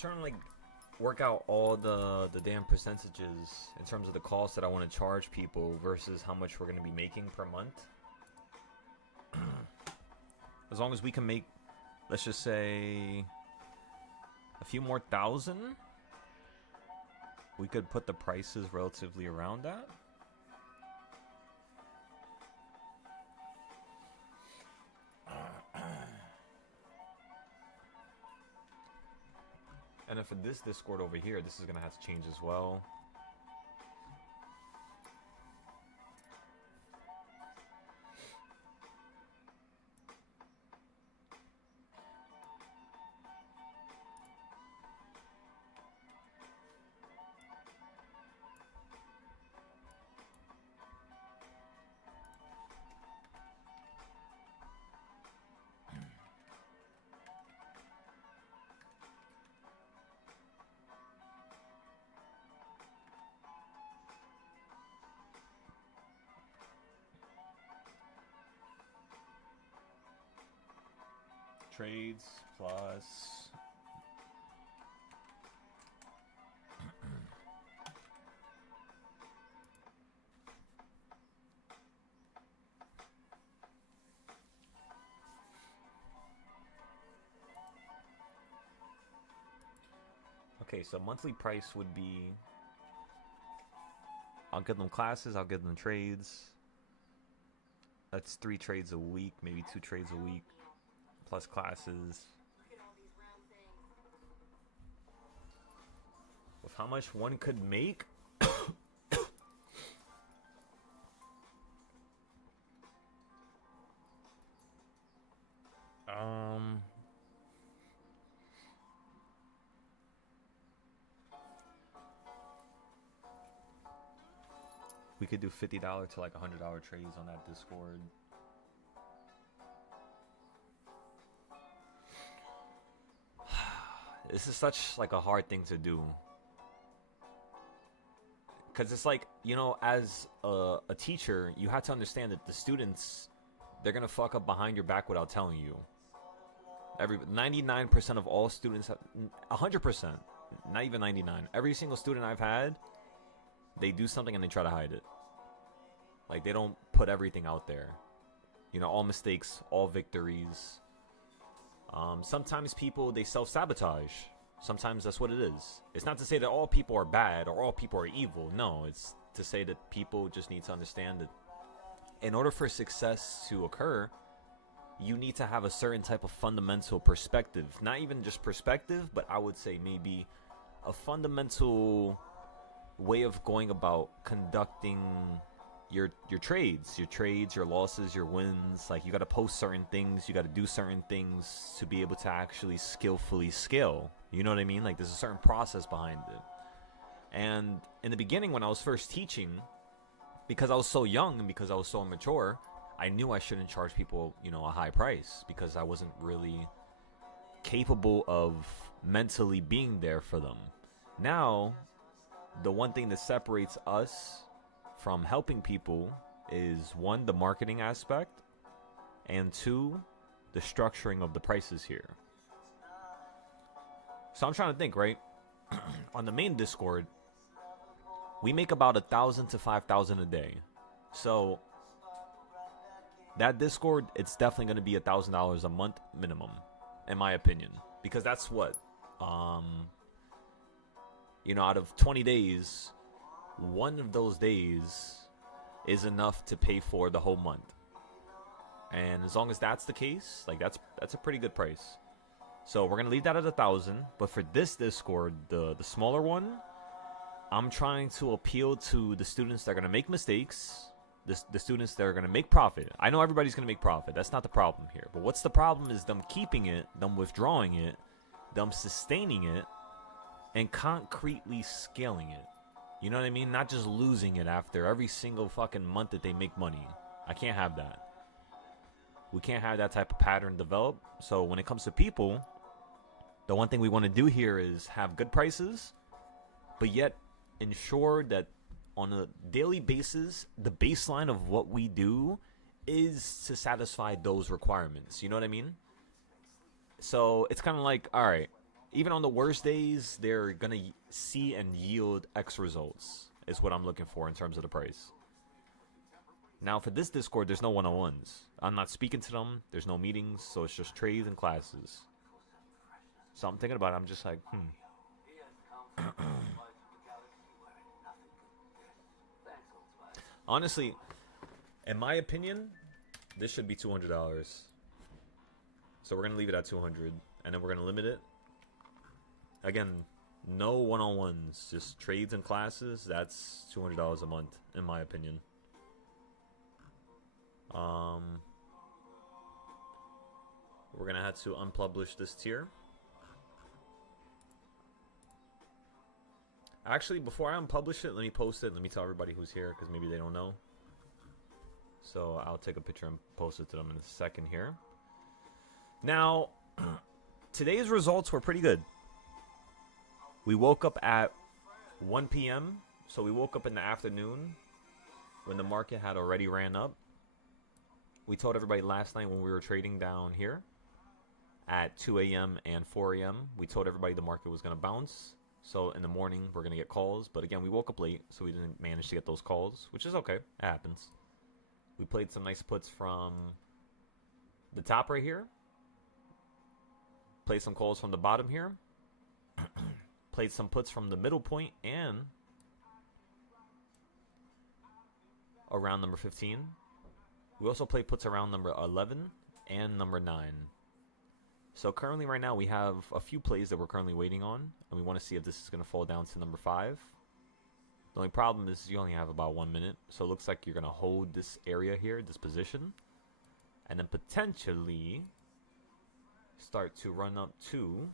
trying to like work out all the damn percentages in terms of the cost that I want to charge people versus how much we're going to be making per month. As long as we can make, let's just say, a few more thousand, we could put the prices relatively around that. And then for this Discord over here, this is going to have to change as well. Trades plus okay, so monthly price would be, I'll give them classes, I'll give them trades. That's 3 trades a week, maybe 2 trades a week. Plus classes. With how much one could make? We could do $50 to like $100 trades on that Discord. This is such like a hard thing to do, because it's like, you know, as a teacher, you have to understand that the students, they're gonna fuck up behind your back without telling you. 99% of all students, 100%, not even 99. Every single student I've had, they do something and they try to hide it. Like, they don't put everything out there. You know, all mistakes, all victories. Sometimes people, they self-sabotage. Sometimes that's what it is. It's not to say that all people are bad or all people are evil. No, it's to say that people just need to understand that in order for success to occur, you need to have a certain type of fundamental perspective. Not even just perspective, but I would say maybe a fundamental way of going about conducting your trades, your losses, your wins. Like, you got to post certain things, you got to do certain things to be able to actually skillfully scale. You know what I mean? Like, there's a certain process behind it. And in the beginning, when I was first teaching, because I was so young and because I was so immature, I knew I shouldn't charge people, you know, a high price, because I wasn't really capable of mentally being there for them. Now, the one thing that separates us from helping people is, 1, the marketing aspect, and 2, the structuring of the prices here. So I'm trying to think, right? On the main Discord, we make about 1,000 to 5,000 a day. So that Discord, it's definitely going to be $1,000 a month minimum, in my opinion, because that's what, you know, out of 20 days, one of those days is enough to pay for the whole month. And as long as that's the case, like, that's a pretty good price. So we're gonna leave that at 1,000. But for this Discord, the smaller one, I'm trying to appeal to the students that are gonna make mistakes, the students that are gonna make profit. I know everybody's gonna make profit. That's not the problem here. But what's the problem is them keeping it, them withdrawing it, them sustaining it, and concretely scaling it. You know what I mean? Not just losing it after every single fucking month that they make money. I can't have that. We can't have that type of pattern develop. So when it comes to people, the one thing we want to do here is have good prices, but yet ensure that on a daily basis, the baseline of what we do is to satisfy those requirements. You know what I mean? So it's kind of like, all right, even on the worst days, they're gonna see and yield X results. Is what I'm looking for in terms of the price. Now for this Discord, there's no one-on-ones. I'm not speaking to them. There's no meetings, so it's just trades and classes. So I'm thinking about it. I'm just like, Honestly, in my opinion, this should be $200. So we're gonna leave it at 200, and then we're gonna limit it. Again, no one-on-ones, just trades and classes. That's $200 a month, in my opinion. We're gonna have to unpublish this tier. Actually, before I unpublish it, let me post it. Let me tell everybody who's here, because maybe they don't know. So I'll take a picture and post it to them in a second here. Now, today's results were pretty good. We woke up at 1 p.m. So we woke up in the afternoon when the market had already ran up. We told everybody last night when we were trading down here at 2 a.m. and 4 a.m. We told everybody the market was going to bounce. So in the morning, we're going to get calls. But again, we woke up late, so we didn't manage to get those calls, which is okay. It happens. We played some nice puts from the top right here. Played some calls from the bottom here. Played some puts from the middle point and around number 15. We also played puts around number 11 and number 9. So currently right now we have a few plays that we're currently waiting on, and we want to see if this is going to fall down to number 5. The only problem is you only have about 1 minute, so it looks like you're going to hold this area here, this position, and then potentially start to run up to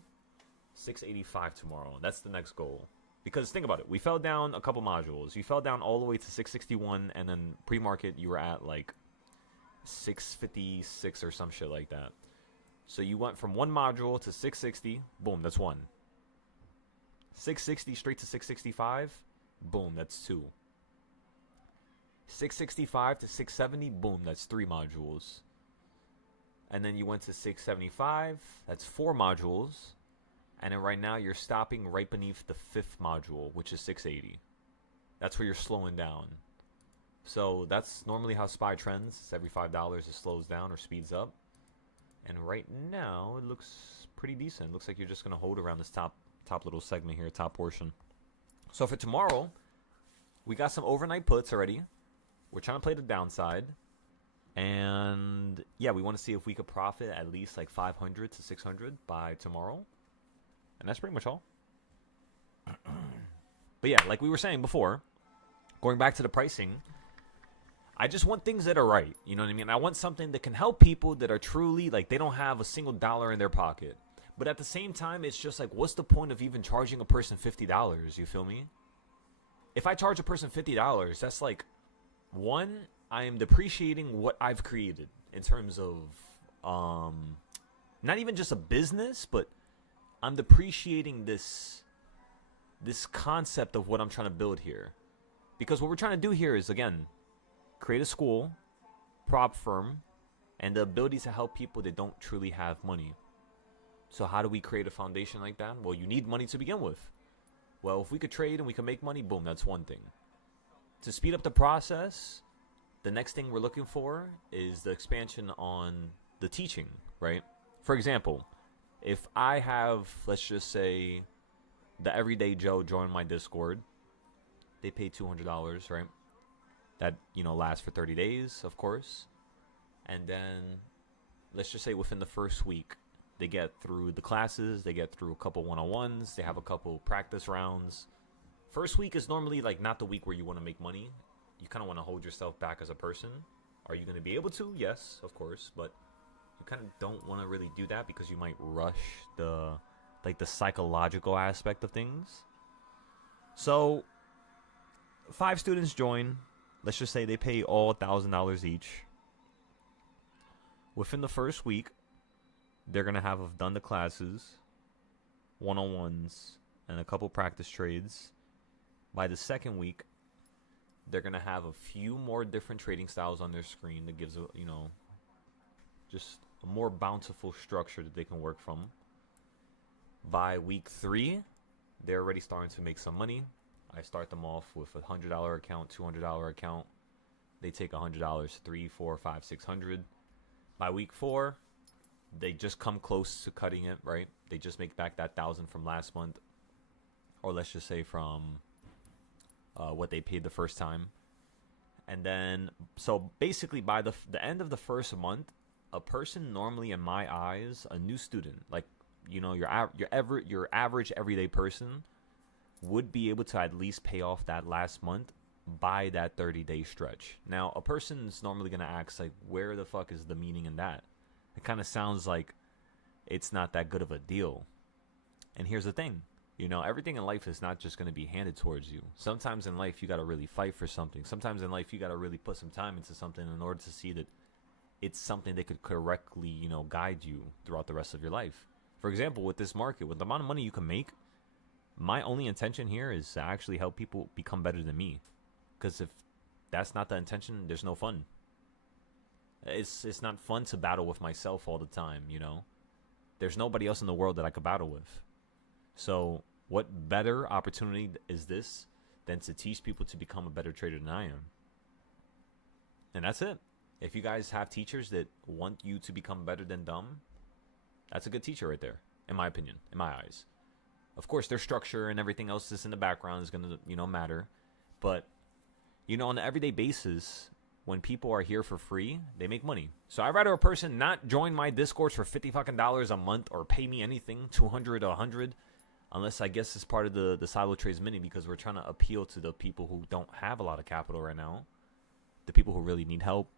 685 tomorrow. That's the next goal. Because think about it, we fell down a couple modules. You fell down all the way to 661, and then pre-market you were at like 656 or some shit like that. So you went from one module to 660, boom, that's 1. 660 straight to 665, boom, that's 2. 665 to 670, boom, that's 3 modules. And then you went to 675, that's 4 modules. And then right now you're stopping right beneath the 5th module, which is 680. That's where you're slowing down. So that's normally how SPY trends. It's every $5 it slows down or speeds up. And right now it looks pretty decent. It looks like you're just going to hold around this top little segment here, top portion. So for tomorrow, we got some overnight puts already. We're trying to play the downside. And yeah, we want to see if we could profit at least like 500 to 600 by tomorrow. And that's pretty much all. But yeah, like we were saying before, going back to the pricing, I just want things that are right. You know what I mean? I want something that can help people that are truly, like, they don't have a single dollar in their pocket. But at the same time, it's just like, what's the point of even charging a person $50? You feel me? If I charge a person $50, that's like, one, I am depreciating what I've created in terms of, not even just a business, but I'm depreciating this concept of what I'm trying to build here. Because what we're trying to do here is, again, create a school, prop firm, and the ability to help people that don't truly have money. So how do we create a foundation like that? Well, you need money to begin with. Well, if we could trade and we can make money, boom, that's one thing. To speed up the process, the next thing we're looking for is the expansion on the teaching, right? For example, if I have, let's just say, the everyday Joe join my Discord, they pay $200, right? That, you know, lasts for 30 days, of course. And then, let's just say within the first week, they get through the classes, they get through a couple one-on-ones, they have a couple practice rounds. First week is normally, like, not the week where you want to make money. You kind of want to hold yourself back as a person. Are you going to be able to? Yes, of course. But you kind of don't want to really do that because you might rush the psychological aspect of things. So, 5 students join. Let's just say they pay all $1,000 each. Within the first week, they're going to have done the classes, one-on-ones, and a couple practice trades. By the second week, they're going to have a few more different trading styles on their screen that gives, just a more bountiful structure that they can work from. By week 3, they're already starting to make some money. I start them off with a $100 account, $200 account. They take $100, 3, 4, 5, 600. By week 4, they just come close to cutting it, right? They just make back that 1,000 from last month, or let's just say from what they paid the first time. And then, so basically, by the end of the first month, a person normally, in my eyes, a new student, like, you know, your average everyday person, would be able to at least pay off that last month by that 30-day stretch. Now, a person's normally going to ask, like, where the fuck is the meaning in that? It kind of sounds like it's not that good of a deal. And here's the thing. You know, everything in life is not just going to be handed towards you. Sometimes in life, you got to really fight for something. Sometimes in life, you got to really put some time into something in order to see that it's something that could correctly, you know, guide you throughout the rest of your life. For example, with this market, with the amount of money you can make, my only intention here is to actually help people become better than me. Because if that's not the intention, there's no fun. It's not fun to battle with myself all the time, you know. There's nobody else in the world that I could battle with. So what better opportunity is this than to teach people to become a better trader than I am? And that's it. If you guys have teachers that want you to become better than them, that's a good teacher right there, in my opinion, in my eyes. Of course, their structure and everything else that's in the background is going to, you know, matter. But, you know, on an everyday basis, when people are here for free, they make money. So I'd rather a person not join my Discords for $50 fucking a month or pay me anything, 200 or 100, unless I guess it's part of the Silo Trades Mini, because we're trying to appeal to the people who don't have a lot of capital right now, the people who really need help.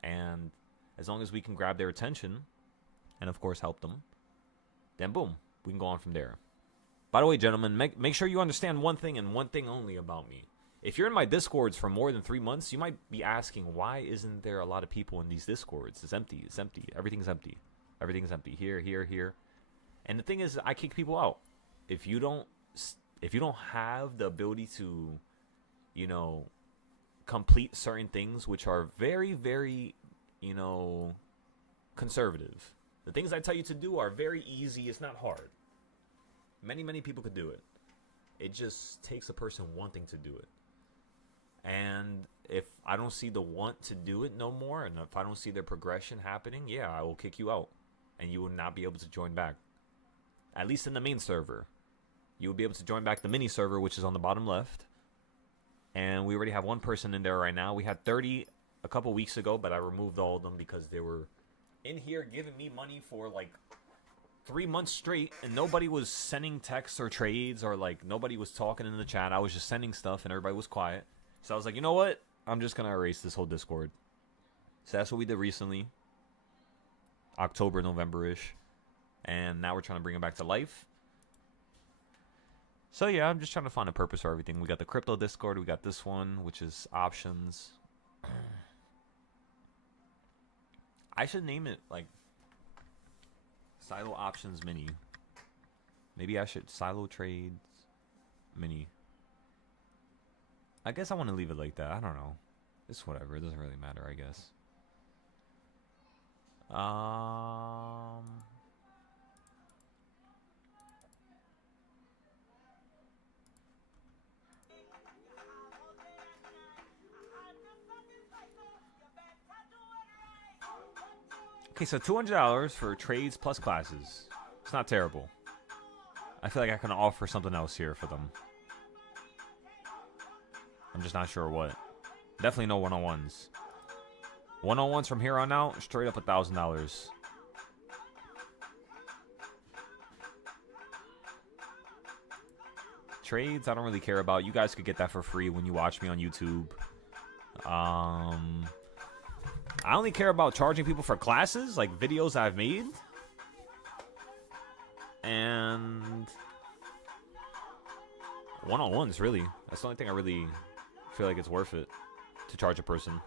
And as long as we can grab their attention and, of course, help them, then boom, we can go on from there. By the way, gentlemen, make sure you understand one thing and one thing only about me. If you're in my Discords for more than 3 months, you might be asking, why isn't there a lot of people in these Discords? It's empty. It's empty. Everything's empty. Everything's empty. Here, here, here. And the thing is, I kick people out. If you don't have the ability to, you know, complete certain things which are very, very, you know, conservative. The things I tell you to do are very easy. It's not hard. Many people could do it. It just takes a person wanting to do it. And if I don't see the want to do it no more, and if I don't see their progression happening, yeah, I will kick you out. And you will not be able to join back. At least in the main server. You will be able to join back the mini server, which is on the bottom left. And we already have one person in there right now. We had 30 a couple weeks ago, but I removed all of them because they were in here giving me money for like 3 months straight, and nobody was sending texts or trades, or like nobody was talking in the chat. I was just sending stuff and everybody was quiet. So I was like, you know what? I'm just going to erase this whole Discord. So that's what we did recently. October, November-ish. And now we're trying to bring it back to life. So yeah, I'm just trying to find a purpose for everything. We got the crypto Discord. We got this one, which is options. I should name it like Silo Options Mini. Maybe I should Silo Trades Mini. I guess I want to leave it like that. I don't know. It's whatever. It doesn't really matter, I guess. Okay, so $200 for trades plus classes. It's not terrible. I feel like I can offer something else here for them. I'm just not sure what. Definitely no one-on-ones. One-on-ones from here on out, straight up $1,000. Trades, I don't really care about. You guys could get that for free when you watch me on YouTube. I only care about charging people for classes, like videos I've made. And one-on-ones, really. That's the only thing I really feel like it's worth it to charge a person.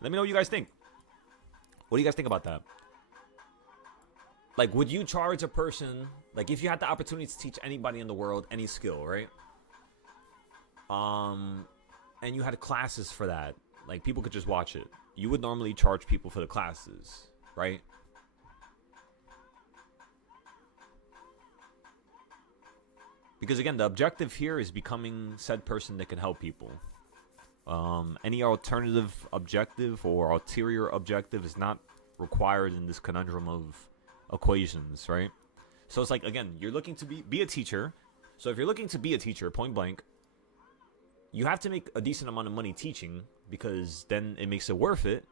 Let me know what you guys think. What do you guys think about that? Like, would you charge a person, like, if you had the opportunity to teach anybody in the world any skill, right? And you had classes for that, like, people could just watch it. You would normally charge people for the classes, right? Because again, the objective here is becoming said person that can help people. Any alternative objective or ulterior objective is not required in this conundrum of equations, right? So it's like, again, you're looking to be a teacher. So if you're looking to be a teacher, point blank, you have to make a decent amount of money teaching, because then it makes it worth it.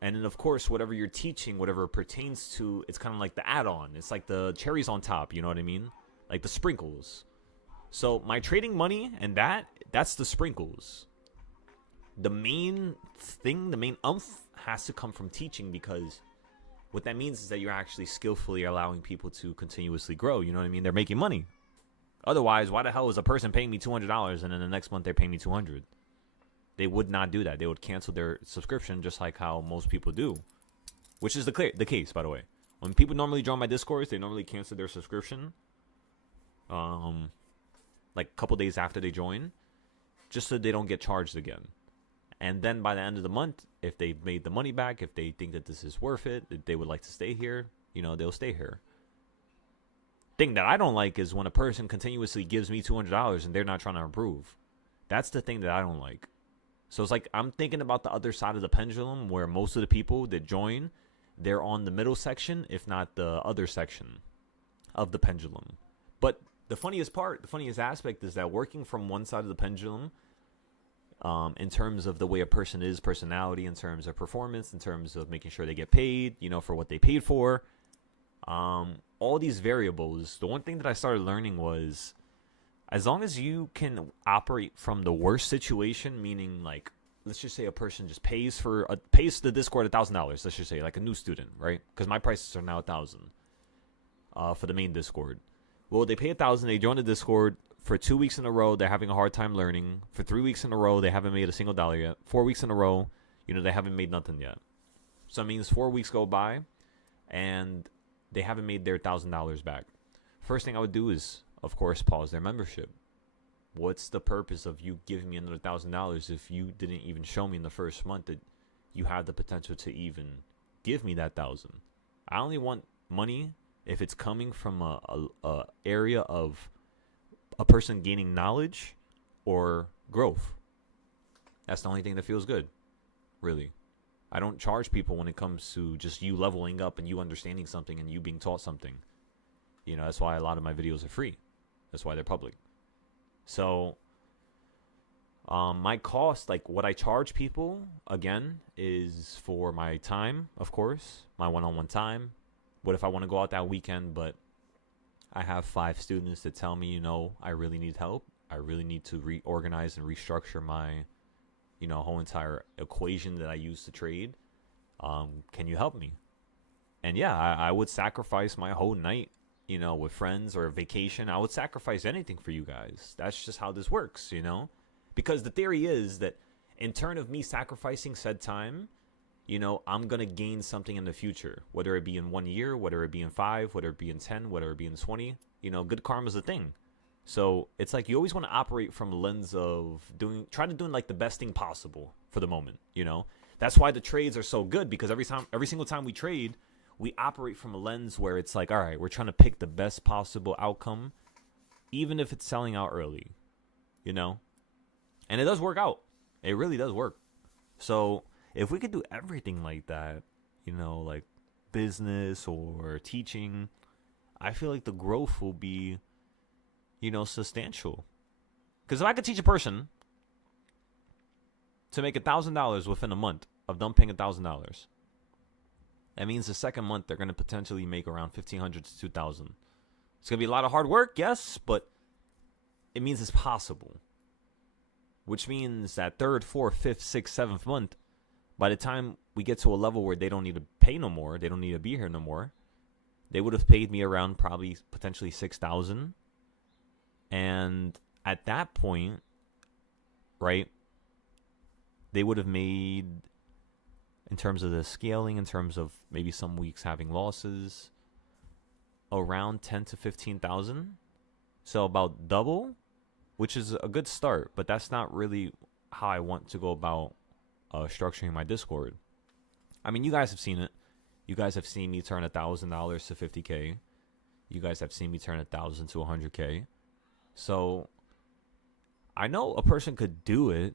And then, of course, whatever you're teaching, whatever it pertains to, it's kind of like the add-on. It's like the cherries on top, you know what I mean? Like the sprinkles. So my trading money and that's the sprinkles. The main thing, the main umph has to come from teaching, because what that means is that you're actually skillfully allowing people to continuously grow. You know what I mean? They're making money. Otherwise, why the hell is a person paying me $200 and then the next month they're paying me $200? They would not do that. They would cancel their subscription, just like how most people do, which is the case, by the way. When people normally join my Discords, they normally cancel their subscription, like a couple days after they join, just so they don't get charged again. And then by the end of the month, if they've made the money back, if they think that this is worth it, if they would like to stay here, they'll stay here. Thing that I don't like is when a person continuously gives me $200 and they're not trying to improve. That's the thing that I don't like. So it's like I'm thinking about the other side of the pendulum, where most of the people that join, they're on the middle section, if not the other section of the pendulum. But the funniest aspect is that working from one side of the pendulum, in terms of the way a person is, personality, in terms of performance, in terms of making sure they get paid, for what they paid for, all these variables, the one thing that I started learning was, as long as you can operate from the worst situation, meaning like, let's just say a person just pays the Discord $1,000. Let's just say, like a new student, right? Because my prices are now $1,000 for the main Discord. Well, they pay $1,000. They join the Discord for 2 weeks in a row. They're having a hard time learning. For 3 weeks in a row, they haven't made a single dollar yet. 4 weeks in a row, they haven't made nothing yet. So it means 4 weeks go by, and they haven't made their $1,000 back. First thing I would do is, of course, pause their membership. What's the purpose of you giving me another $1,000 if you didn't even show me in the first month that you have the potential to even give me that $1,000? I only want money if it's coming from a area of a person gaining knowledge or growth. That's the only thing that feels good, really. I don't charge people when it comes to just you leveling up and you understanding something and you being taught something. That's why a lot of my videos are free. That's why they're public. So, my cost, like what I charge people, again, is for my time, of course, my one-on-one time. What if I want to go out that weekend, but I have 5 students that tell me, I really need help. I really need to reorganize and restructure my, whole entire equation that I use to trade. Can you help me? And yeah, I would sacrifice my whole night, with friends or a vacation. I would sacrifice anything for you guys. That's just how this works, because the theory is that in turn of me sacrificing said time, I'm going to gain something in the future, whether it be in 1 year, whether it be in 5, whether it be in 10, whether it be in 20, good karma is a thing. So it's like you always want to operate from a lens of trying to do like the best thing possible for the moment. That's why the trades are so good, because every single time we trade, we operate from a lens where it's like, all right, we're trying to pick the best possible outcome, even if it's selling out early, and it does work out. It really does work. So if we could do everything like that, like business or teaching, I feel like the growth will be, substantial. Because if I could teach a person to make $1,000 within a month of them paying $1,000, that means the second month they're going to potentially make around $1,500 to $2,000. It's going to be a lot of hard work, yes, but it means it's possible. Which means that 3rd, 4th, 5th, 6th, 7th month, by the time we get to a level where they don't need to pay no more, they don't need to be here no more, they would have paid me around probably potentially $6,000. And at that point, right, they would have made, in terms of the scaling, in terms of maybe some weeks having losses, around 10 to 15,000. So about double, which is a good start, but that's not really how I want to go about structuring my Discord. I mean, you guys have seen it. You guys have seen me turn $1,000 to $50K. You guys have seen me turn 1,000 to 100K. So I know a person could do it,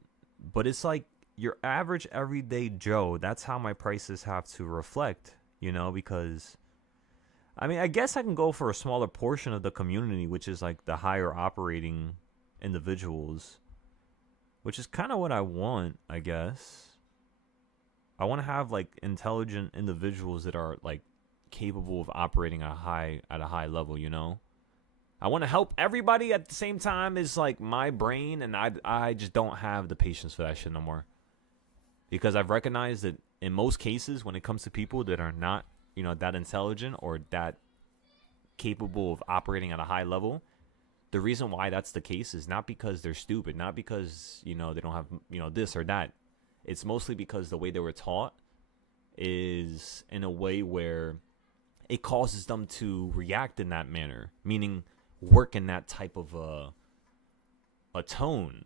but it's like your average everyday Joe. That's how my prices have to reflect, because I mean, I guess I can go for a smaller portion of the community, which is like the higher operating individuals, which is kind of what I want, I guess. I want to have like intelligent individuals that are like capable of operating at a high level. I want to help everybody at the same time is like my brain, and I just don't have the patience for that shit no more. Because I've recognized that in most cases, when it comes to people that are not, that intelligent or that capable of operating at a high level, the reason why that's the case is not because they're stupid, not because, they don't have, this or that. It's mostly because the way they were taught is in a way where it causes them to react in that manner, meaning work in that type of a tone.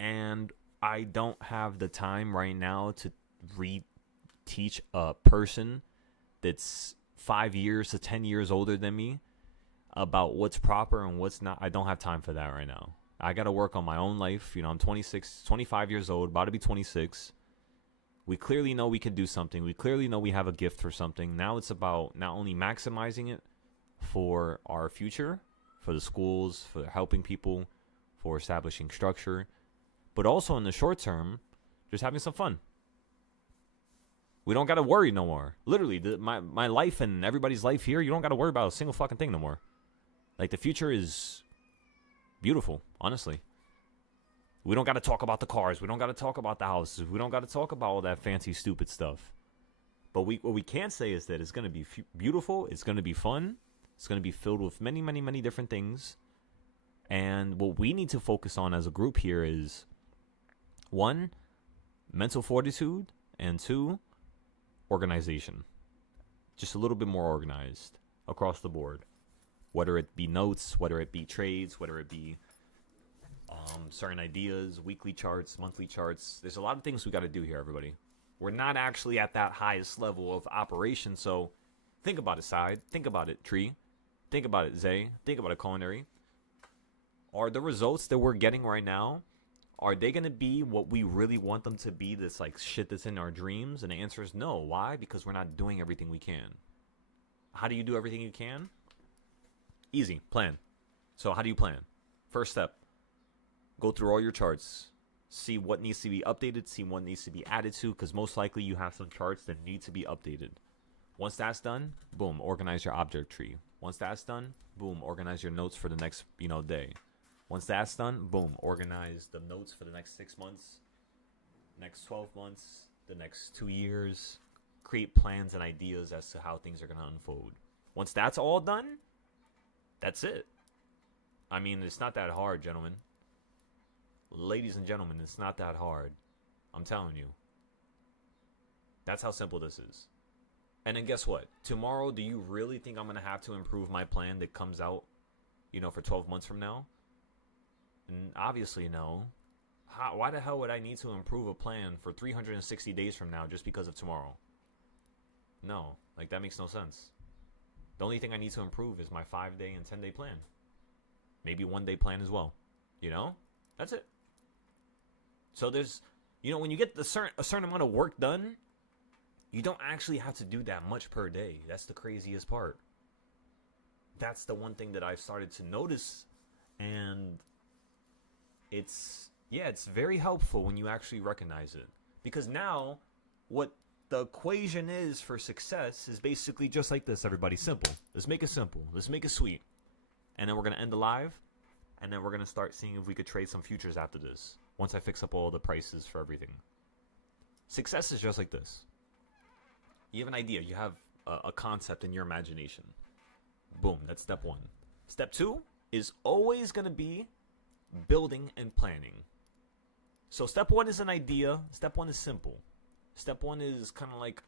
And I don't have the time right now to teach a person that's 5 years to 10 years older than me about what's proper and what's not. I don't have time for that right now. I got to work on my own life. I'm 25 years old, about to be 26. We clearly know we can do something. We clearly know we have a gift for something. Now it's about not only maximizing it for our future, for the schools, for helping people, for establishing structure, but also in the short term, just having some fun. We don't got to worry no more. Literally, my life and everybody's life here, you don't got to worry about a single fucking thing no more. Like, the future is beautiful, honestly. We don't got to talk about the cars. We don't got to talk about the houses. We don't got to talk about all that fancy, stupid stuff. But what we can say is that it's going to be beautiful. It's going to be fun. It's going to be filled with many, many, many different things. And what we need to focus on as a group here is, 1, mental fortitude, and 2, organization. Just a little bit more organized across the board. Whether it be notes, whether it be trades, whether it be certain ideas, weekly charts, monthly charts. There's a lot of things we got to do here, everybody. We're not actually at that highest level of operation, so think about it, Side. Think about it, Tree. Think about it, Zay. Think about it, Culinary. Are the results that we're getting right now, are they going to be what we really want them to be? That's like shit that's in our dreams? And the answer is no. Why? Because we're not doing everything we can. How do you do everything you can? Easy. Plan. So how do you plan? First step, go through all your charts. See what needs to be updated. See what needs to be added to. Because most likely you have some charts that need to be updated. Once that's done, boom, organize your object tree. Once that's done, boom, organize your notes for the next, day. Once that's done, boom, organize the notes for the next 6 months, next 12 months, the next 2 years. Create plans and ideas as to how things are going to unfold. Once that's all done, that's it. I mean, it's not that hard, gentlemen. Ladies and gentlemen, it's not that hard. I'm telling you. That's how simple this is. And then guess what? Tomorrow, do you really think I'm going to have to improve my plan that comes out, for 12 months from now? And obviously, no. Why the hell would I need to improve a plan for 360 days from now just because of tomorrow? No, that makes no sense. The only thing I need to improve is my 5-day and 10-day plan. Maybe 1-day plan as well. That's it. So there's, when you get a certain amount of work done, you don't actually have to do that much per day. That's the craziest part. That's the one thing that I've started to notice, and it's very helpful when you actually recognize it. Because now, what the equation is for success is basically just like this, everybody. Simple. Let's make it simple. Let's make it sweet. And then we're going to end the live, and then we're going to start seeing if we could trade some futures after this, once I fix up all the prices for everything. Success is just like this. You have an idea. You have a concept in your imagination. Boom. That's step 1. Step 2 is always going to be building and planning. So step 1 is an idea. Step 1 is simple. Step 1 is kind of like,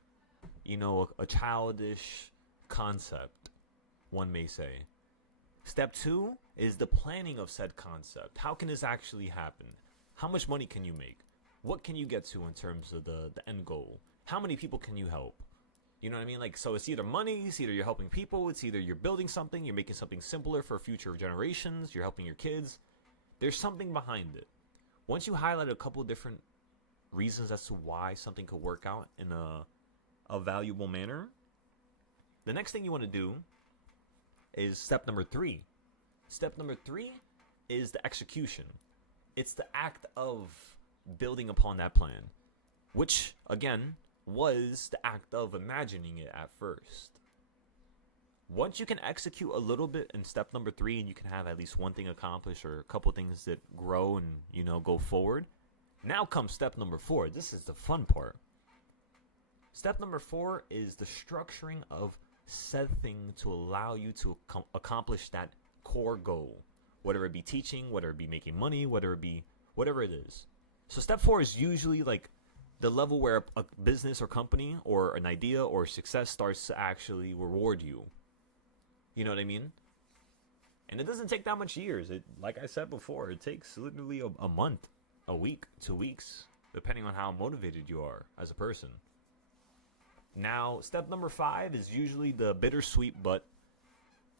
a childish concept, one may say. Step 2 is the planning of said concept. How can this actually happen? How much money can you make? What can you get to in terms of the end goal? How many people can you help? You know what I mean? Like, so it's either money, it's either you're helping people, it's either you're building something, you're making something simpler for future generations, you're helping your kids. There's something behind it. Once you highlight a couple of different reasons as to why something could work out in a valuable manner, the next thing you want to do is step number 3. Step number 3 is the execution. It's the act of building upon that plan, which, again, was the act of imagining it at first. Once you can execute a little bit in step number 3 and you can have at least one thing accomplished or a couple things that grow and, go forward, now comes step number 4. This is the fun part. Step number 4 is the structuring of said thing to allow you to accomplish that core goal, whether it be teaching, whether it be making money, whether it is. So step 4 is usually like the level where a business or company or an idea or success starts to actually reward you. You know what I mean? And it doesn't take that much years. Like I said before, it takes literally a month, a week, 2 weeks, depending on how motivated you are as a person. Now, step number 5 is usually the bittersweet, but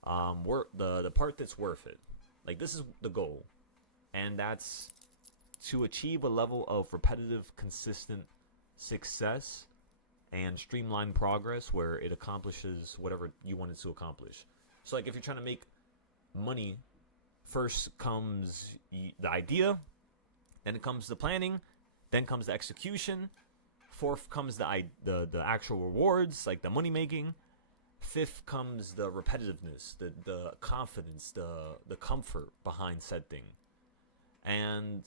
the part that's worth it. Like, this is the goal, and that's to achieve a level of repetitive, consistent success and streamlined progress where it accomplishes whatever you want it to accomplish. So, like, if you're trying to make money, first comes the idea, then it comes the planning, then comes the execution. 4th comes the actual rewards, like the money making. 5th comes the repetitiveness, the confidence, the comfort behind said thing. And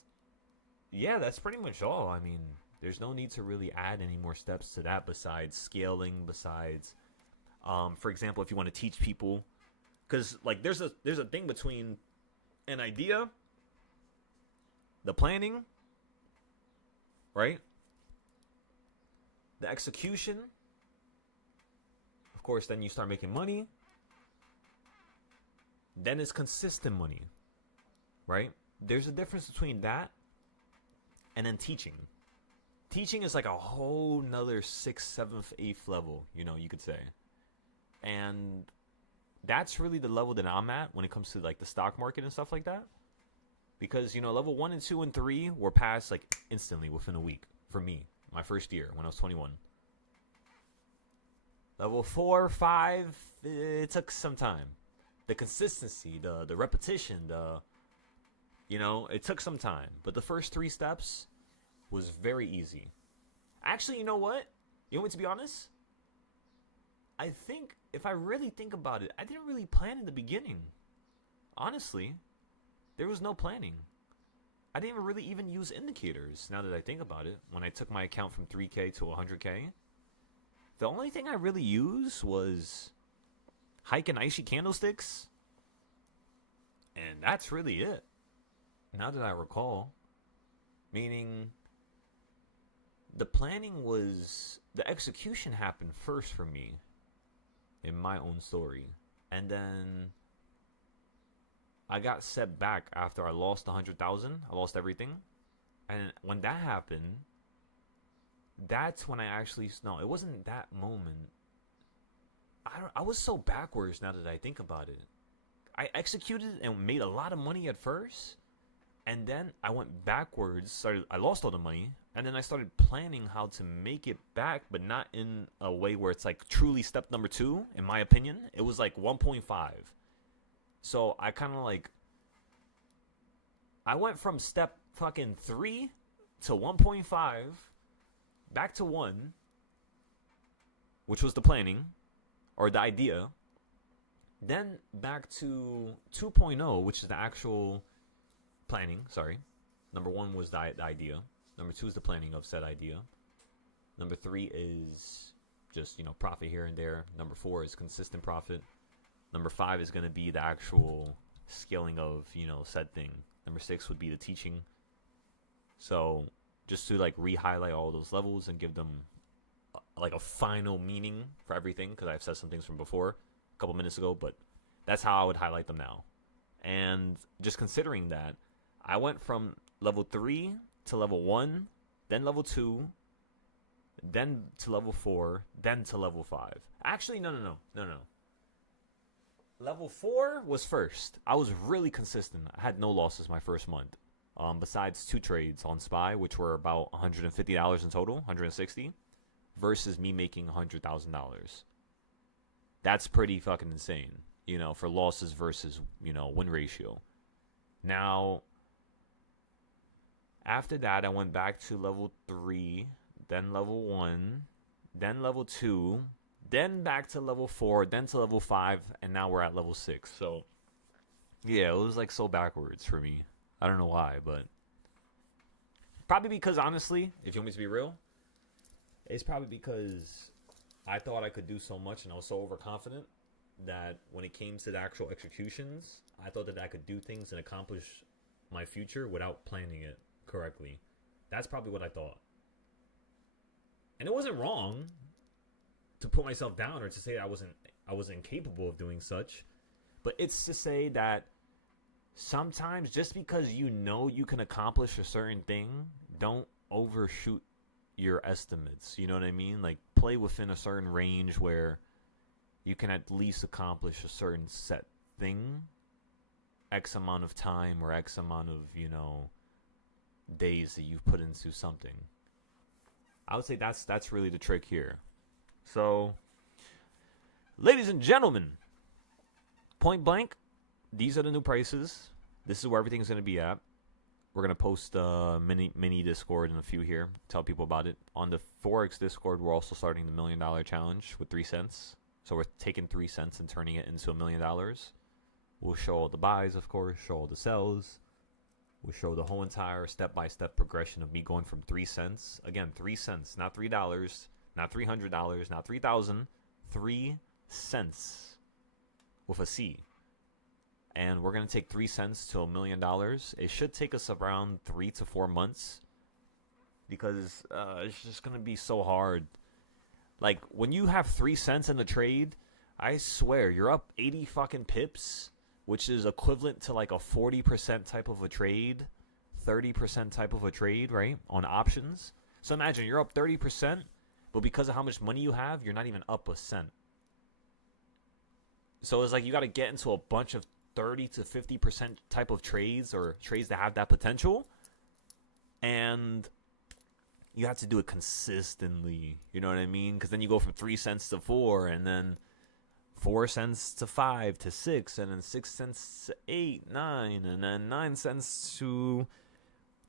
yeah, that's pretty much all. I mean, there's no need to really add any more steps to that besides scaling, besides, for example, if you want to teach people, because like there's a thing between an idea, the planning, right? The execution, of course, then you start making money. Then it's consistent money, right? There's a difference between that and then teaching. Teaching is like a whole nother 6th, 7th, 8th level, you could say. And that's really the level that I'm at when it comes to like the stock market and stuff like that. Because, level 1 and 2 and 3 were passed like instantly within a week for me. My first year when I was 21. Level 4, 5, it took some time. The consistency, the repetition, it took some time. But the first 3 steps was very easy. Actually, you know what? You want me to be honest? I think if I really think about it, I didn't really plan in the beginning. Honestly, there was no planning. I didn't really even use indicators, now that I think about it. When I took my account from 3K to 100K, the only thing I really used was Heiken Aishi candlesticks. And that's really it, now that I recall. Meaning, the planning was... the execution happened first for me, in my own story. And then I got set back after I lost 100,000. I lost everything. And when that happened, that's when I actually... no, it wasn't that moment. I was so backwards now that I think about it. I executed and made a lot of money at first. And then I went backwards. I lost all the money. And then I started planning how to make it back, but not in a way where it's like truly step number 2, in my opinion. It was like 1.5. So I kind of like... I went from step fucking 3 to 1.5, back to 1, which was the planning, or the idea. Then back to 2.0, which is the actual planning, sorry. Number 1 was the idea. Number 2 is the planning of said idea. Number 3 is just, profit here and there. Number 4 is consistent profit. Number 5 is going to be the actual scaling of, said thing. Number 6 would be the teaching. So just to like re-highlight all those levels and give them like a final meaning for everything, because I've said some things from before a couple minutes ago, but that's how I would highlight them now. And just considering that, I went from level 3 to level 1, then level 2, then to level 4, then to level 5. Actually, no. Level 4 was first. I was really consistent. I had no losses my first month. Besides 2 trades on SPY, which were about $150 in total, 160, versus me making $100,000. That's pretty fucking insane, for losses versus, win ratio. Now, after that, I went back to level 3, then level 1, then level 2, then back to level 4, then to level 5, and now we're at level 6. So, yeah, it was like so backwards for me. I don't know why, but probably because, honestly, if you want me to be real, it's probably because I thought I could do so much and I was so overconfident that when it came to the actual executions, I thought that I could do things and accomplish my future without planning it correctly. That's probably what I thought. And it wasn't wrong to put myself down or to say that I wasn't incapable of doing such, but it's to say that sometimes just because you can accomplish a certain thing, don't overshoot your estimates. You know what I mean? Like, play within a certain range where you can at least accomplish a certain set thing, X amount of time or X amount of, days that you've put into something. I would say that's really the trick here. So, ladies and gentlemen, point blank, these are the new prices. This is where everything's going to be at. We're going to post mini Discord in a few here. Tell people about it. On the Forex Discord, we're also starting the $1 million challenge with 3 cents. So we're taking 3 cents and turning it into $1 million. We'll show all the buys, of course, show all the sells. We'll show the whole entire step-by-step progression of me going from 3 cents. Again, 3 cents, not $3, not $300, not 3,000. 3 cents with a C. And we're going to take 3 cents to $1 million. It should take us around 3 to 4 months because it's just going to be so hard. Like, when you have 3 cents in the trade, I swear, you're up 80 fucking pips, which is equivalent to like a 40% type of a trade, 30% type of a trade, right, on options. So imagine you're up 30%, but because of how much money you have, you're not even up a cent. So it's like you got to get into a bunch of 30 to 50% type of trades or trades that have that potential. And you have to do it consistently. You know what I mean? Because then you go from 3 cents to 4, and then 4 cents to 5 to 6, and then 6 cents to 8, 9, and then 9 cents to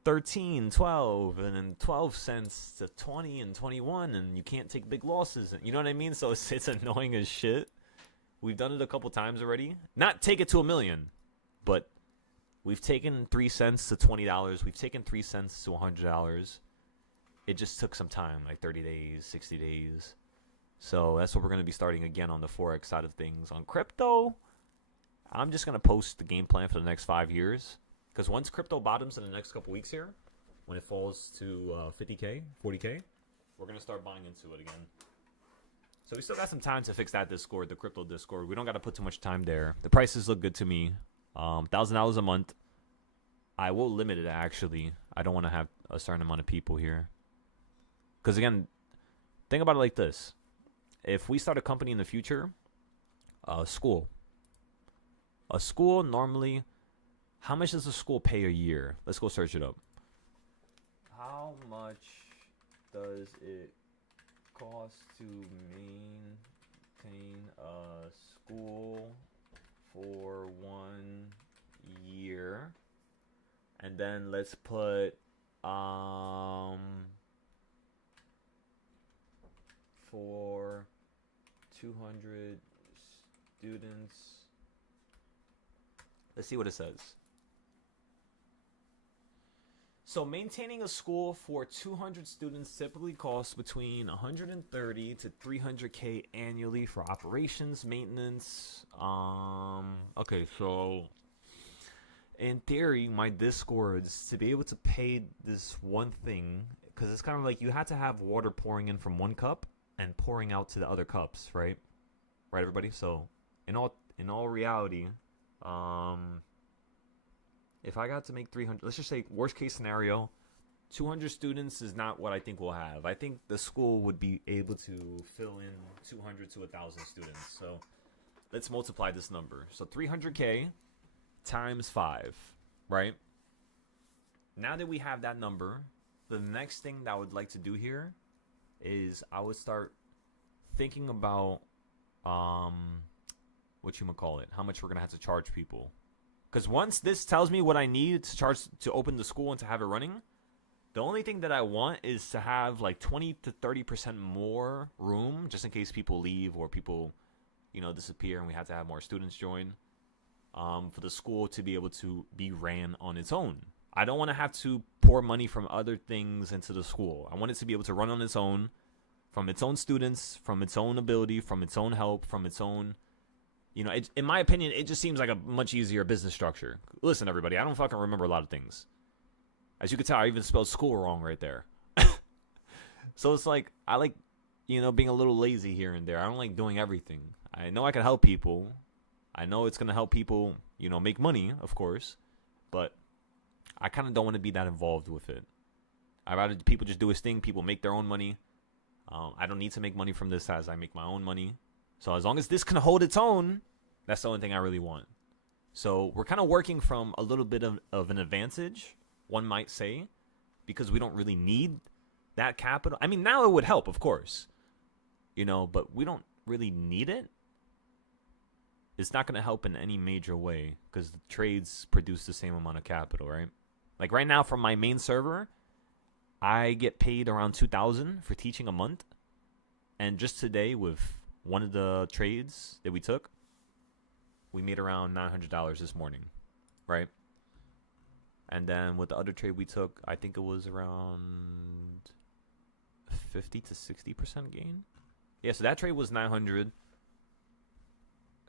13, 12, and then 12 cents to 20 and 21, and you can't take big losses. You know what I mean? So it's annoying as shit. We've done it a couple times already. Not take it to $1 million, but we've taken 3 cents to $20. We've taken 3 cents to $100. It just took some time, like 30 days, 60 days. So that's what we're going to be starting again on the Forex side of things. On crypto, I'm just going to post the game plan for the next 5 years. Because once crypto bottoms in the next couple weeks here, when it falls to 50K, 40K, we're going to start buying into it again. So we still got some time to fix that Discord, the crypto Discord. We don't got to put too much time there. The prices look good to me. $1,000 a month. I will limit it, actually. I don't want to have a certain amount of people here. Because, again, think about it like this. If we start a company in the future, a school normally, how much does a school pay a year? Let's go search it up. How much does it cost to maintain a school for 1 year? And then let's put for 200 students. Let's see what it says. So maintaining a school for 200 students typically costs between 130 to 300K annually for operations, maintenance. Okay, so in theory, my Discords, to be able to pay this one thing, because it's kind of like you had to have water pouring in from one cup and pouring out to the other cups, right? Right, everybody? So in all reality, if I got to make 300, let's just say worst case scenario, 200 students is not what I think we'll have. I think the school would be able to fill in 200 to 1,000 students. So let's multiply this number. So 300K times 5, right? Now that we have that number, the next thing that I would like to do here is I would start thinking about what you call it, how much we're gonna have to charge people. Because once this tells me what I need to charge to open the school and to have it running, the only thing that I want is to have like 20 to 30% more room, just in case people leave or people, disappear and we have to have more students join, for the school to be able to be ran on its own. I don't want to have to pour money from other things into the school. I want it to be able to run on its own, from its own students, from its own ability, from its own help, from its own, in my opinion, it just seems like a much easier business structure. Listen, everybody, I don't fucking remember a lot of things. As you can tell, I even spelled school wrong right there. So it's like, I like, being a little lazy here and there. I don't like doing everything. I know I can help people. I know it's going to help people, make money, of course. But I kind of don't want to be that involved with it. I'd rather people just do his thing. People make their own money. I don't need to make money from this as I make my own money. So as long as this can hold its own, that's the only thing I really want. So we're kind of working from a little bit of an advantage, one might say, because we don't really need that capital. I mean, now it would help, of course, but we don't really need it. It's not going to help in any major way because the trades produce the same amount of capital, right? Like right now from my main server, I get paid around $2,000 for teaching a month. And just today with one of the trades that we took, we made around $900 this morning, right? And then with the other trade we took, I think it was around 50 to 60% gain. Yeah, so that trade was 900.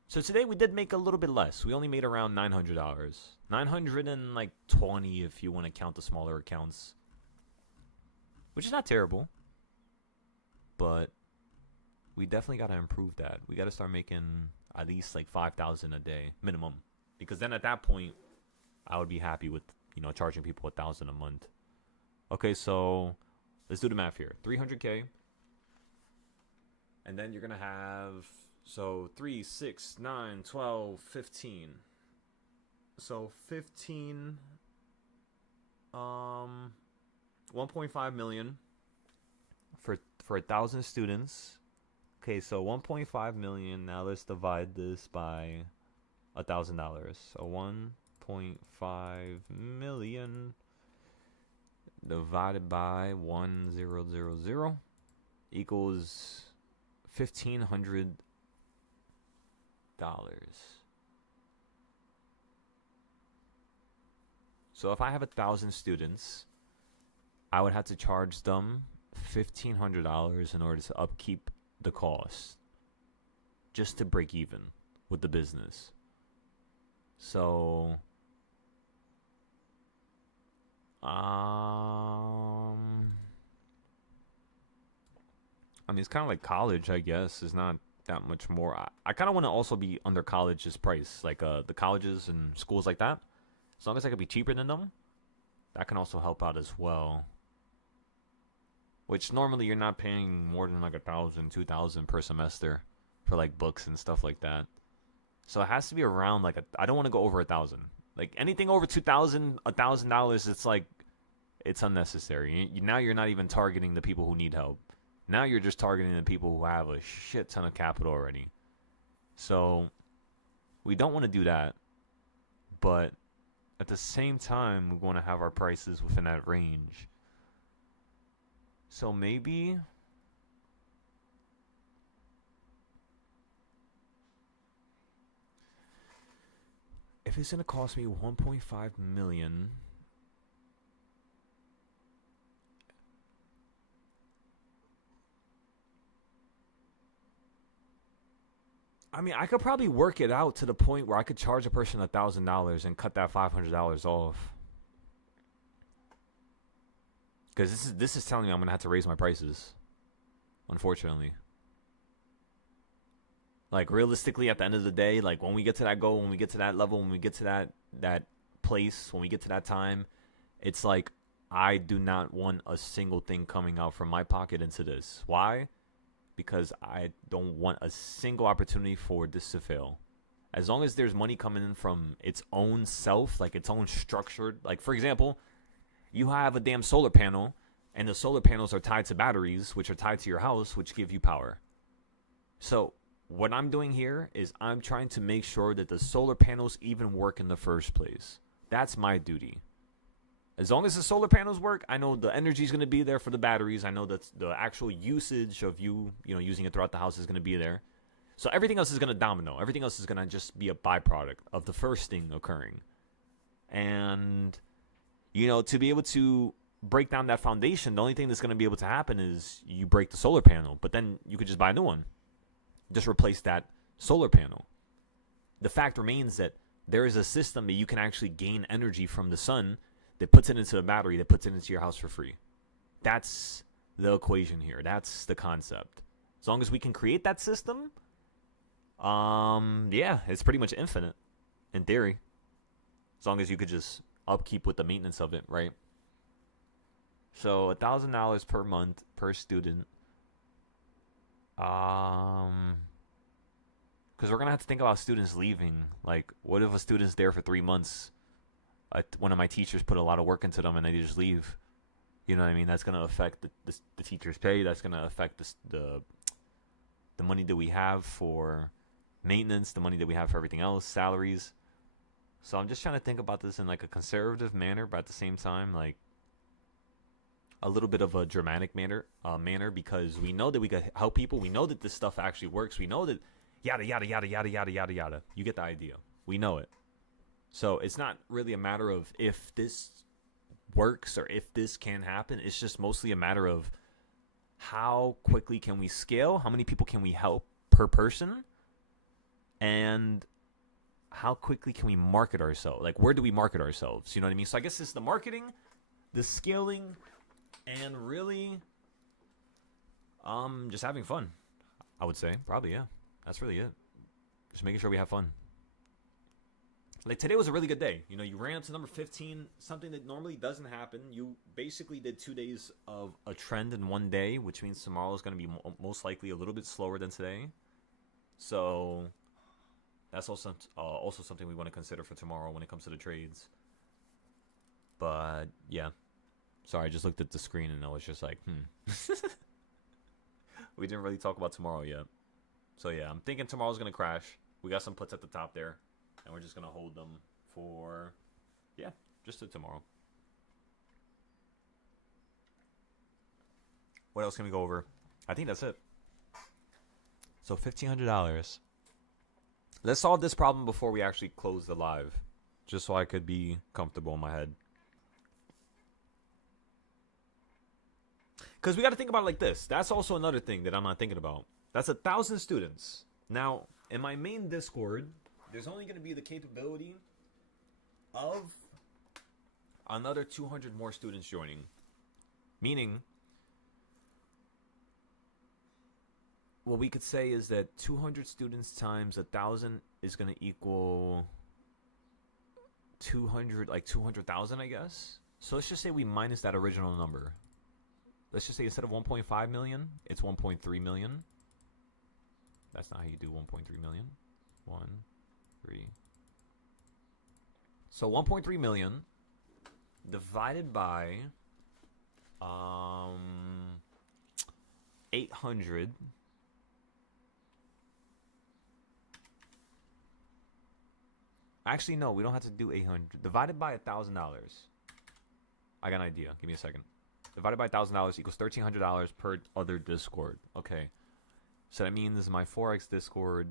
So today we did make a little bit less. We only made around $900. 920 if you want to count the smaller accounts. Which is not terrible. But we definitely got to improve that. We got to start making at least like 5,000 a day minimum. Because then at that point, I would be happy with, charging people 1,000 a month. Okay, so let's do the math here. 300K. And then you're going to have, so 3, 6, 9, 12, 15. So 15, 1.5 million for 1,000 students. Okay, so 1.5 million. Now let's divide this by $1,000. So 1.5 million divided by 1,000 equals $1,500. So if I have 1,000 students, I would have to charge them $1,500 in order to upkeep the cost, just to break even with the business. So, I mean, it's kind of like college, I guess. It's not that much more. I kind of want to also be under college's price, like the colleges and schools like that. As long as I could be cheaper than them, that can also help out as well. Which normally you're not paying more than like 1,000, 2,000 per semester for like books and stuff like that. So it has to be around like I don't want to go over 1,000. Like anything over $2,000, $1,000, it's like it's unnecessary. Now you're not even targeting the people who need help. Now you're just targeting the people who have a shit ton of capital already. So we don't want to do that. But at the same time, we want to have our prices within that range. So maybe if it's going to cost me 1.5 million, I mean, I could probably work it out to the point where I could charge a person $1,000 and cut that $500 off. Because this is telling me I'm going to have to raise my prices, unfortunately. Like, realistically, at the end of the day, like, when we get to that goal, when we get to that level, when we get to that place, when we get to that time, it's like, I do not want a single thing coming out from my pocket into this. Why? Because I don't want a single opportunity for this to fail. As long as there's money coming in from its own self, like its own structured, like for example, you have a damn solar panel and the solar panels are tied to batteries, which are tied to your house, which give you power. So what I'm doing here is I'm trying to make sure that the solar panels even work in the first place. That's my duty. As long as the solar panels work, I know the energy is going to be there for the batteries. I know that the actual usage of using it throughout the house is going to be there. So everything else is going to domino. Everything else is going to just be a byproduct of the first thing occurring. And, to be able to break down that foundation, the only thing that's going to be able to happen is you break the solar panel. But then you could just buy a new one. Just replace that solar panel. The fact remains that there is a system that you can actually gain energy from the sun that puts it into a battery, that puts it into your house for free. That's the equation here. That's the concept. As long as we can create that system, it's pretty much infinite in theory. As long as you could just upkeep with the maintenance of it, right? So $1,000 per month per student. Because we're gonna have to think about students leaving. Like, what if a student's there for 3 months? One of my teachers put a lot of work into them and they just leave. You know what I mean? That's gonna affect the teacher's pay. That's gonna affect the money that we have for maintenance, the money that we have for everything else, salaries. So I'm just trying to think about this in like a conservative manner, but at the same time, like a little bit of a dramatic manner, because we know that we can help people. We know that this stuff actually works. We know that yada yada yada yada yada yada yada. You get the idea. We know it. So it's not really a matter of if this works or if this can happen. It's just mostly a matter of how quickly can we scale, how many people can we help per person, and how quickly can we market ourselves? Like, where do we market ourselves? You know what I mean? So I guess it's the marketing, the scaling, and really just having fun, I would say. Probably, yeah. That's really it. Just making sure we have fun. Like, today was a really good day. You ran up to number 15, something that normally doesn't happen. You basically did 2 days of a trend in one day, which means tomorrow is going to be most likely a little bit slower than today. So that's also something we want to consider for tomorrow when it comes to the trades. But, yeah. Sorry, I just looked at the screen and I was just like, We didn't really talk about tomorrow yet. So, yeah, I'm thinking tomorrow's going to crash. We got some puts at the top there. And we're just going to hold them for, just to tomorrow. What else can we go over? I think that's it. So $1,500. Let's solve this problem before we actually close the live. Just so I could be comfortable in my head. Because we got to think about it like this. That's also another thing that I'm not thinking about. That's 1,000 students. Now, in my main Discord, there's only going to be the capability of another 200 more students joining. Meaning, what we could say is that 200 students times 1,000 is going to equal 200,000, I guess. So let's just say we minus that original number. Let's just say instead of 1.5 million, it's 1.3 million. That's not how you do 1.3 million. 3. So 1.3 million divided by 800. Actually, no, we don't have to do 800. Divided by $1,000. I got an idea. Give me a second. Divided by $1,000 equals $1,300 per other Discord. Okay. So that means my Forex Discord,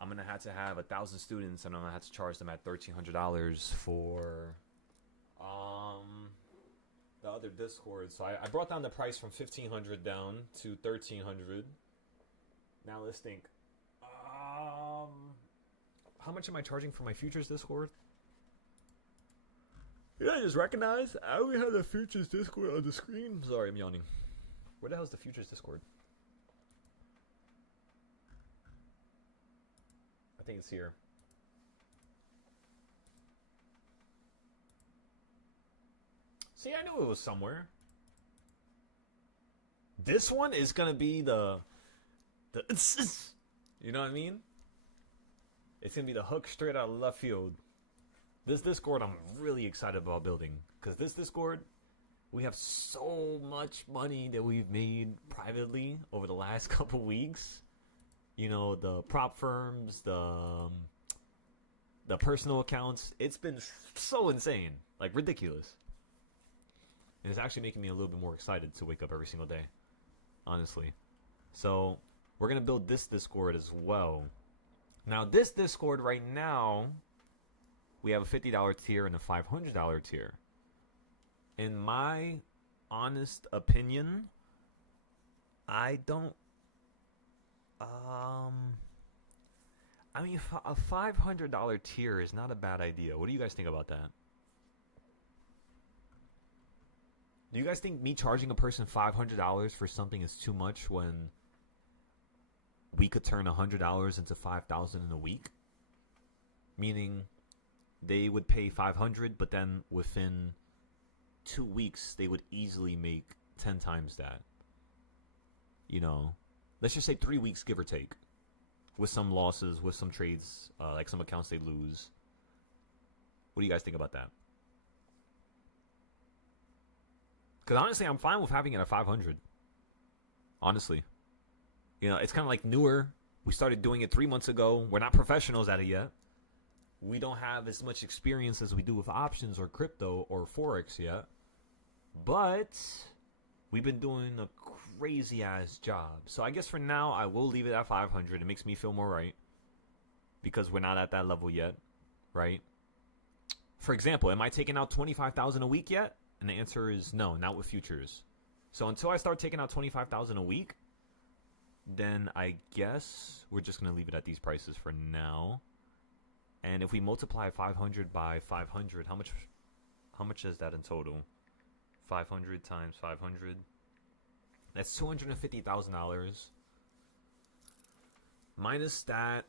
I'm going to have 1,000 students, and I'm going to have to charge them at $1,300 for the other Discord. So I brought down the price from $1,500 down to $1,300. Now let's think. How much am I charging for my Futures Discord? Did I just recognize? I only have the Futures Discord on the screen. Sorry, I'm yawning. Where the hell is the Futures Discord? I think it's here. See, I knew it was somewhere. This one is gonna be the you know what I mean? It's gonna be the hook straight out of left field. This Discord I'm really excited about building. Because this Discord, we have so much money that we've made privately over the last couple weeks. You know, the prop firms, the personal accounts. It's been so insane. Like, ridiculous. And it's actually making me a little bit more excited to wake up every single day. Honestly. So, we're going to build this Discord as well. Now, this Discord right now, we have a $50 tier and a $500 tier. In my honest opinion, I don't... I mean, a $500 tier is not a bad idea. What do you guys think about that? Do you guys think me charging a person $500 for something is too much when we could turn $100 into $5,000 in a week? Meaning they would pay $500, but then within 2 weeks they would easily make 10 times that. You know, let's just say 3 weeks, give or take, with some losses, with some trades, like some accounts they lose. What do you guys think about that? Because honestly, I'm fine with having it at 500. Honestly. You know, it's kind of like newer. We started doing it 3 months ago. We're not professionals at it yet. We don't have as much experience as we do with options or crypto or Forex yet. But we've been doing a crazy-ass job. So I guess for now, I will leave it at 500. It makes me feel more right. Because we're not at that level yet. Right? For example, am I taking out 25,000 a week yet? And the answer is no, not with futures. So until I start taking out 25,000 a week, then I guess we're just going to leave it at these prices for now. And if we multiply 500 by 500, how much is that in total? 500 times 500. That's $250,000. Minus that,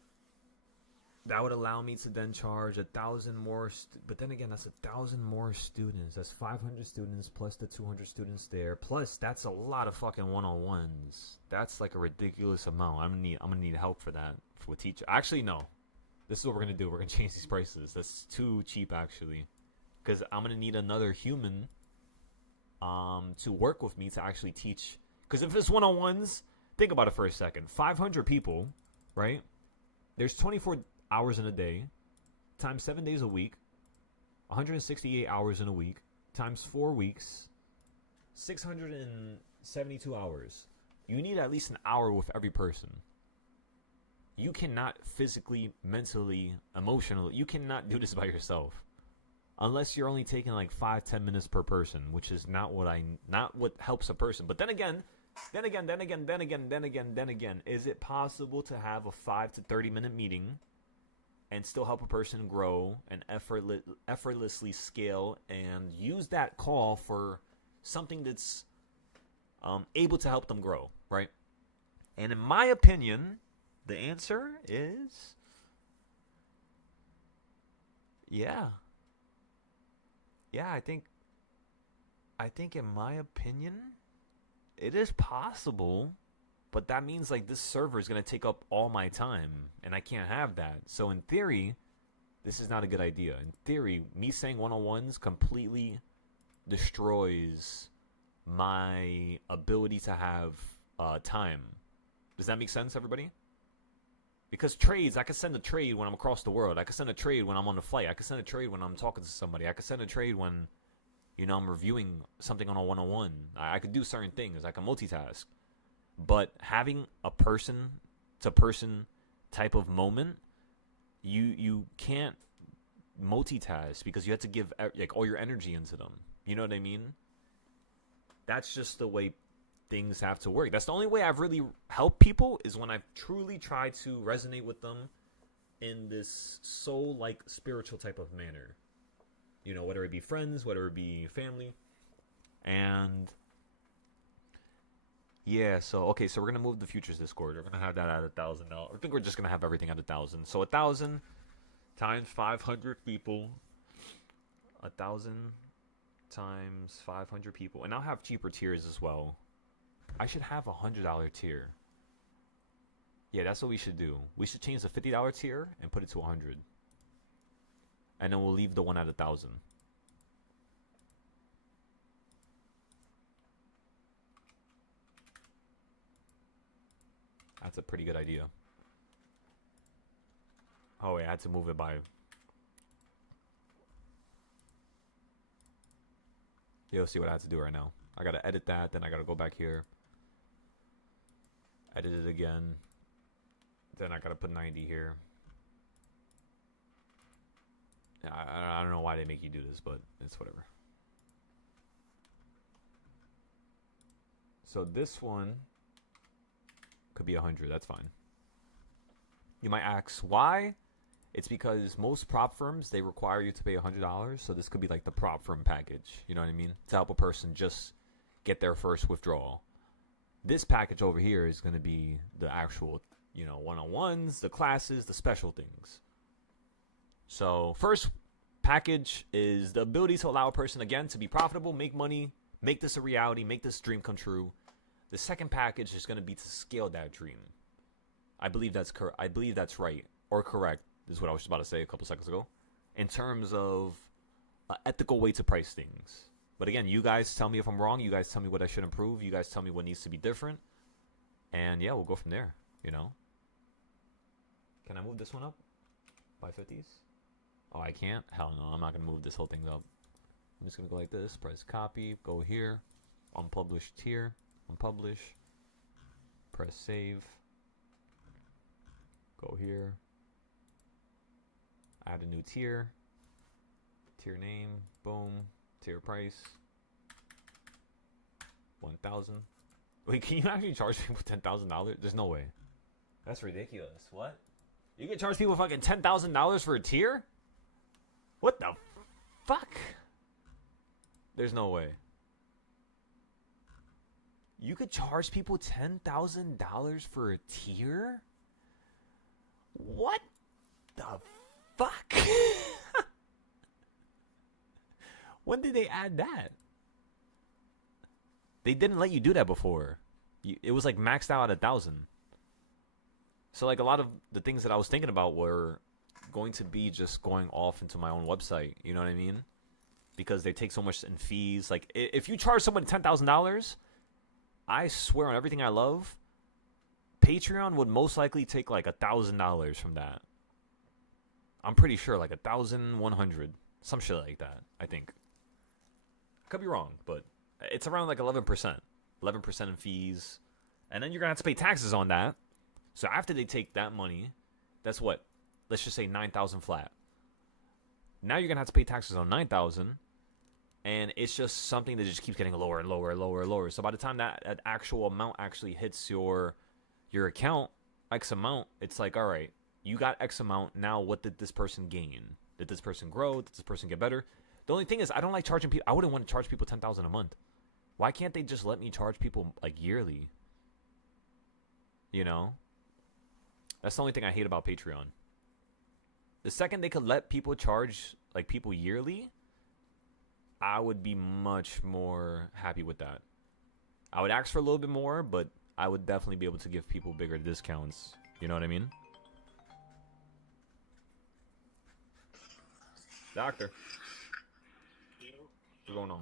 that would allow me to then charge 1,000 more. But then again, that's 1,000 more students. That's 500 students plus the 200 students there. Plus, that's a lot of fucking one-on-ones. That's like a ridiculous amount. I'm gonna need help for that for teacher. Actually, no. This is what we're gonna do. We're gonna change these prices. That's too cheap, actually, because I'm gonna need another human to work with me to actually teach. Because if it's one-on-ones, think about it for a second. 500 people, right? There's 24 hours in a day, times 7 days a week, 168 hours in a week, times 4 weeks, 672 hours. You need at least an hour with every person. You cannot physically, mentally, emotionally, you cannot do this by yourself. Unless you're only taking like 5-10 minutes per person, which is not what helps a person. But then again, is it possible to have a 5 to 30 minute meeting and still help a person grow and effortlessly scale and use that call for something that's able to help them grow, right? And in my opinion, the answer is yeah. Yeah, I think in my opinion, it is possible, but that means like this server is going to take up all my time, and I can't have that. So in theory, this is not a good idea. In theory, me saying one-on-ones completely destroys my ability to have time. Does that make sense, everybody? Because trades, I could send a trade when I'm across the world. I could send a trade when I'm on the flight. I could send a trade when I'm talking to somebody. I could send a trade when, you know, I'm reviewing something on a one-on-one. I could do certain things. I can multitask. But having a person-to-person type of moment, you can't multitask because you have to give like all your energy into them. You know what I mean? That's just the way things have to work. That's the only way I've really helped people, is when I've truly tried to resonate with them in this soul-like spiritual type of manner. You know, whether it be friends, whether it be family. And yeah, so okay, so we're gonna move the futures Discord. We're gonna have that at 1,000 now. I think we're just gonna have everything at 1,000. So 1,000 times 500 people, 1,000 times 500 people. And I'll have cheaper tiers as well. I should have a $100 tier. Yeah, that's what we should do. We should change the $50 tier and put it to 100. And then we'll leave the one at 1,000. That's a pretty good idea. Oh, yeah, I had to move it by... You'll see what I have to do right now. I gotta edit that, then I gotta go back here. Edit it again. Then I gotta put 90 here. I don't know why they make you do this, but it's whatever. So this one could be 100. That's fine. You might ask why? It's because most prop firms, they require you to pay $100. So this could be like the prop firm package. You know what I mean? To help a person just get their first withdrawal. This package over here is going to be the actual, you know, one-on-ones, the classes, the special things. So first package is the ability to allow a person, again, to be profitable, make money, make this a reality, make this dream come true. The second package is going to be to scale that dream. I believe that's I believe that's right or correct. This is what I was about to say a couple seconds ago. In terms of an ethical way to price things. But again, you guys tell me if I'm wrong. You guys tell me what I should improve. You guys tell me what needs to be different. And yeah, we'll go from there, you know. Can I move this one up by 50s? Oh, I can't? Hell no, I'm not going to move this whole thing up. I'm just going to go like this. Press copy. Go here. Unpublished here. Unpublish. Press save. Go here. Add a new tier. Tier name. Boom. Tier price. 1,000. Wait, can you actually charge people $10,000? There's no way. That's ridiculous. What? You can charge people fucking $10,000 for a tier? What the fuck? There's no way. You could charge people $10,000 for a tier? What the fuck? When did they add that? They didn't let you do that before. It was like maxed out at 1,000. So like a lot of the things that I was thinking about were going to be just going off into my own website. You know what I mean? Because they take so much in fees. Like if you charge somebody $10,000, I swear on everything I love, Patreon would most likely take like $1,000 from that. I'm pretty sure like 1,100, some shit like that. I think. Could be wrong, but it's around like 11%. 11% in fees. And then you're going to have to pay taxes on that. So after they take that money, that's what? Let's just say 9,000 flat. Now you're going to have to pay taxes on 9,000. And it's just something that just keeps getting lower and lower and lower and lower. So by the time that actual amount actually hits your account, X amount, it's like, all right, you got X amount. Now what did this person gain? Did this person grow? Did this person get better? The only thing is, I don't like charging people. I wouldn't want to charge people $10,000 a month. Why can't they just let me charge people like yearly? You know? That's the only thing I hate about Patreon. The second they could let people charge like people yearly, I would be much more happy with that. I would ask for a little bit more, but I would definitely be able to give people bigger discounts. You know what I mean? Doctor. What's going on?